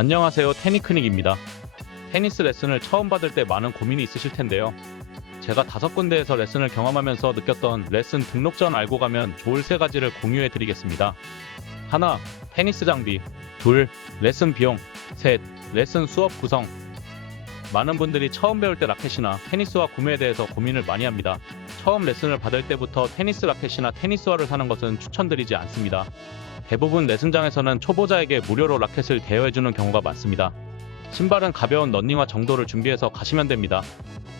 안녕하세요 테니크닉입니다. 테니스 레슨을 처음 받을 때 많은 고민이 있으실 텐데요. 제가 다섯 군데에서 레슨을 경험하면서 느꼈던 레슨 등록 전 알고 가면 좋을 세 가지를 공유해 드리겠습니다. 하나, 테니스 장비. 둘, 레슨 비용. 셋, 레슨 수업 구성. 많은 분들이 처음 배울 때 라켓이나 테니스화 구매에 대해서 고민을 많이 합니다. 처음 레슨을 받을 때부터 테니스 라켓이나 테니스화를 사는 것은 추천드리지 않습니다. 대부분 레슨장에서는 초보자에게 무료로 라켓을 대여해주는 경우가 많습니다. 신발은 가벼운 런닝화 정도를 준비해서 가시면 됩니다.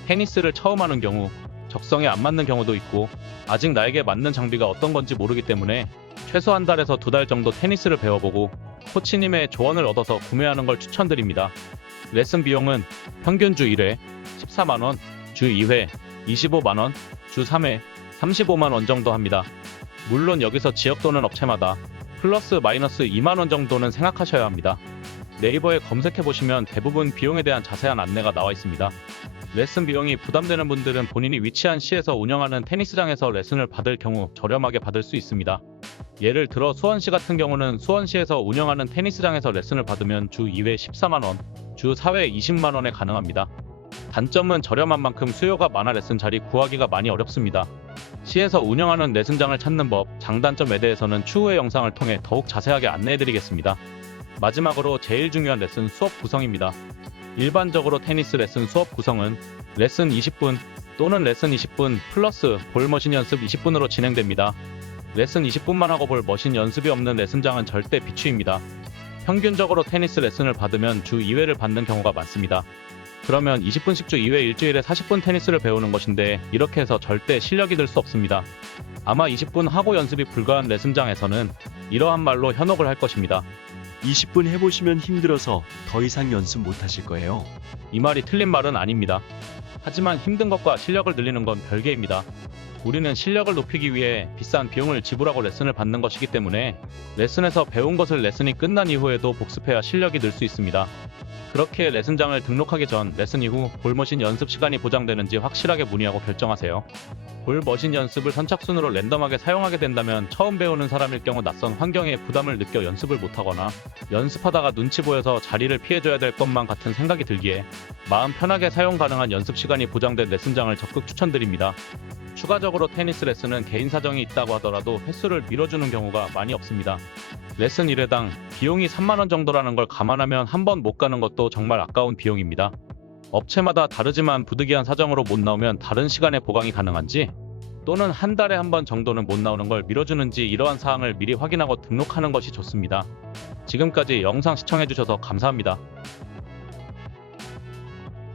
테니스를 처음 하는 경우, 적성에 안 맞는 경우도 있고, 아직 나에게 맞는 장비가 어떤 건지 모르기 때문에 최소 한 달에서 두 달 정도 테니스를 배워보고 코치님의 조언을 얻어서 구매하는 걸 추천드립니다. 레슨 비용은 평균 주 1회 14만원, 주 2회 25만원, 주 3회 35만원 정도 합니다. 물론 여기서 지역 또는 업체마다 플러스 마이너스 2만원 정도는 생각하셔야 합니다. 네이버에 검색해 보시면 대부분 비용에 대한 자세한 안내가 나와 있습니다. 레슨 비용이 부담되는 분들은 본인이 위치한 시에서 운영하는 테니스장에서 레슨을 받을 경우 저렴하게 받을 수 있습니다. 예를 들어 수원시 같은 경우는 수원시에서 운영하는 테니스장에서 레슨을 받으면 주 2회 14만원, 주 4회 20만원에 가능합니다. 단점은 저렴한 만큼 수요가 많아 레슨 자리 구하기가 많이 어렵습니다. 시에서 운영하는 레슨장을 찾는 법, 장단점에 대해서는 추후의 영상을 통해 더욱 자세하게 안내해드리겠습니다. 마지막으로 제일 중요한 레슨 수업 구성입니다. 일반적으로 테니스 레슨 수업 구성은 레슨 20분 또는 레슨 20분 플러스 볼 머신 연습 20분으로 진행됩니다. 레슨 20분만 하고 볼 머신 연습이 없는 레슨장은 절대 비추입니다. 평균적으로 테니스 레슨을 받으면 주 2회를 받는 경우가 많습니다. 그러면 20분씩 주 2회 일주일에 40분 테니스를 배우는 것인데 이렇게 해서 절대 실력이 들수 없습니다. 아마 20분 하고 연습이 불가한 레슨장에서는 이러한 말로 현혹을 할 것입니다. 20분 해보시면 힘들어서 더 이상 연습 못 하실 거예요. 이 말이 틀린 말은 아닙니다. 하지만 힘든 것과 실력을 늘리는 건 별개입니다. 우리는 실력을 높이기 위해 비싼 비용을 지불하고 레슨을 받는 것이기 때문에 레슨에서 배운 것을 레슨이 끝난 이후에도 복습해야 실력이 늘 수 있습니다. 그렇게 레슨장을 등록하기 전 레슨 이후 볼머신 연습 시간이 보장되는지 확실하게 문의하고 결정하세요. 볼 머신 연습을 선착순으로 랜덤하게 사용하게 된다면 처음 배우는 사람일 경우 낯선 환경에 부담을 느껴 연습을 못하거나 연습하다가 눈치 보여서 자리를 피해줘야 될 것만 같은 생각이 들기에 마음 편하게 사용 가능한 연습 시간이 보장된 레슨장을 적극 추천드립니다. 추가적으로 테니스 레슨은 개인 사정이 있다고 하더라도 횟수를 미뤄주는 경우가 많이 없습니다. 레슨 1회당 비용이 3만원 정도라는 걸 감안하면 한 번 못 가는 것도 정말 아까운 비용입니다. 업체마다 다르지만 부득이한 사정으로 못 나오면 다른 시간에 보강이 가능한지 또는 한 달에 한 번 정도는 못 나오는 걸 미뤄주는지 이러한 사항을 미리 확인하고 등록하는 것이 좋습니다. 지금까지 영상 시청해주셔서 감사합니다.